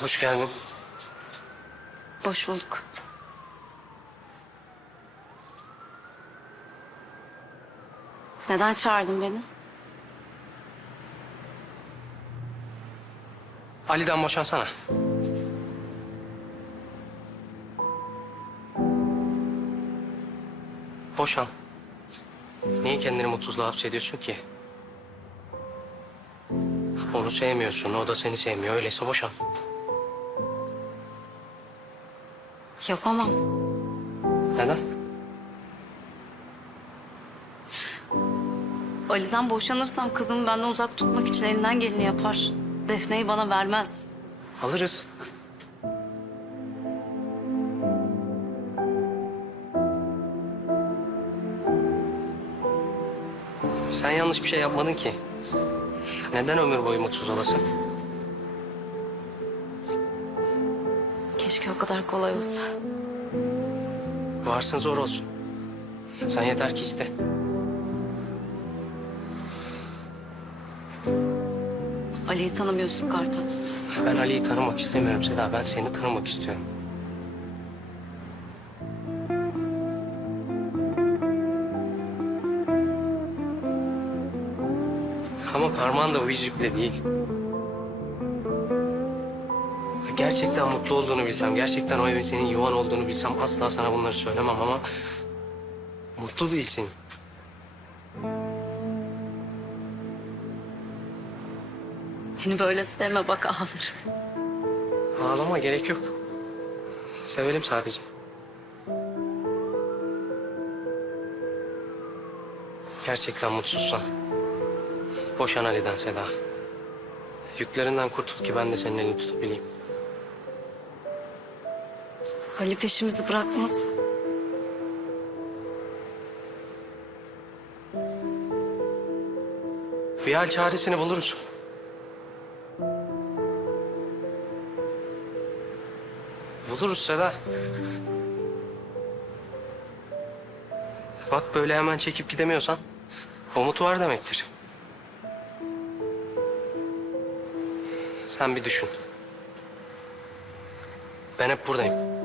Hoş geldin. Hoş bulduk. Neden çağırdın beni? Ali'den boşansana. Boşan. Niye kendini mutsuzluğa hapsediyorsun ki? Onu sevmiyorsun, o da seni sevmiyor. Öyleyse boşan. Yapamam. Neden? Ali'den boşanırsam kızımı benden uzak tutmak için elinden geleni yapar. Defne'yi bana vermez. Alırız. Sen yanlış bir şey yapmadın ki. Neden ömür boyu mutsuz olasın? Keşke o kadar kolay olsa. Varsın zor olsun. Sen yeter ki iste. Ali'yi tanımıyorsun Kartal. Ben Ali'yi tanımak istemiyorum Seda. Ben seni tanımak istiyorum. Ama parmağın da bu yüzükle değil. Gerçekten mutlu olduğunu bilsem, gerçekten o evin senin yuvan olduğunu bilsem asla sana bunları söylemem ama... ...mutlu değilsin. Beni böyle sevme bak ağlarım. Ağlama gerek yok. Sevelim sadece. Gerçekten mutsuzsan. Boşan Ali'den Seda. Yüklerinden kurtul ki ben de senin elini tutabileyim. Ali peşimizi bırakmaz. Bir hal çaresini buluruz. Buluruz Seda. Bak böyle hemen çekip gidemiyorsan umut var demektir. Sen bir düşün. Ben hep buradayım.